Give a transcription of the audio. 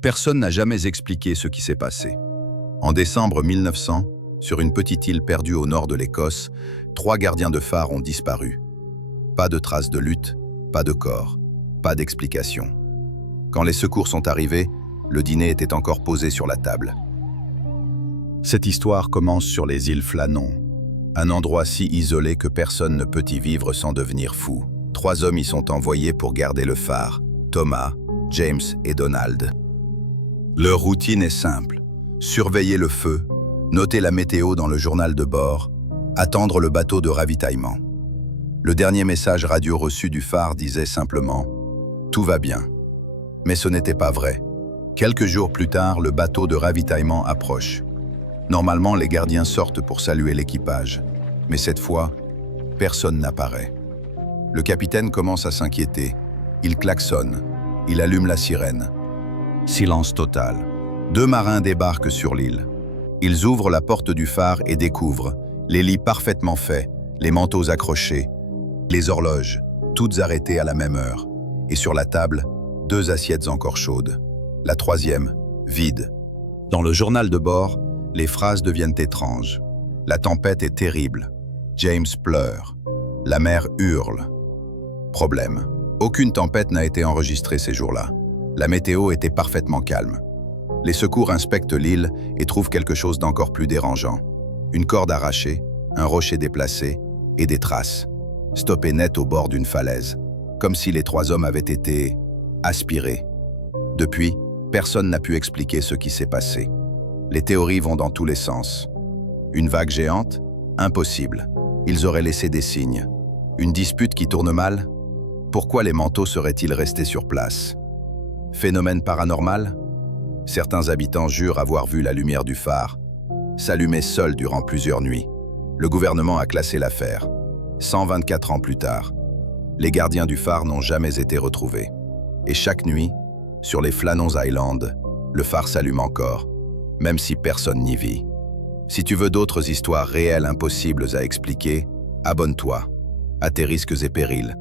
Personne n'a jamais expliqué ce qui s'est passé. En décembre 1900, sur une petite île perdue au nord de l'Écosse, 3 gardiens de phare ont disparu. Pas de traces de lutte, pas de corps, pas d'explication. Quand les secours sont arrivés, le dîner était encore posé sur la table. Cette histoire commence sur les îles Flannon, un endroit si isolé que personne ne peut y vivre sans devenir fou. 3 hommes y sont envoyés pour garder le phare, Thomas, James et Donald. Leur routine est simple, surveiller le feu, noter la météo dans le journal de bord, attendre le bateau de ravitaillement. Le dernier message radio reçu du phare disait simplement « Tout va bien ». Mais ce n'était pas vrai. Quelques jours plus tard, le bateau de ravitaillement approche. Normalement, les gardiens sortent pour saluer l'équipage. Mais cette fois, personne n'apparaît. Le capitaine commence à s'inquiéter. Il klaxonne. Il allume la sirène. Silence total. 2 marins débarquent sur l'île. Ils ouvrent la porte du phare et découvrent les lits parfaitement faits, les manteaux accrochés, les horloges, toutes arrêtées à la même heure. Et sur la table, 2 assiettes encore chaudes. La 3e, vide. Dans le journal de bord, les phrases deviennent étranges. La tempête est terrible. James pleure. La mer hurle. Problème. Aucune tempête n'a été enregistrée ces jours-là. La météo était parfaitement calme. Les secours inspectent l'île et trouvent quelque chose d'encore plus dérangeant. Une corde arrachée, un rocher déplacé et des traces, stoppées net au bord d'une falaise, comme si les 3 hommes avaient été aspirés. Depuis, personne n'a pu expliquer ce qui s'est passé. Les théories vont dans tous les sens. Une vague géante? Impossible. Ils auraient laissé des signes. Une dispute qui tourne mal? Pourquoi les manteaux seraient-ils restés sur place? Phénomène paranormal? Certains habitants jurent avoir vu la lumière du phare s'allumer seule durant plusieurs nuits. Le gouvernement a classé l'affaire. 124 ans plus tard, les gardiens du phare n'ont jamais été retrouvés. Et chaque nuit, sur les Flannons Island, le phare s'allume encore, même si personne n'y vit. Si tu veux d'autres histoires réelles impossibles à expliquer, abonne-toi à tes risques et périls.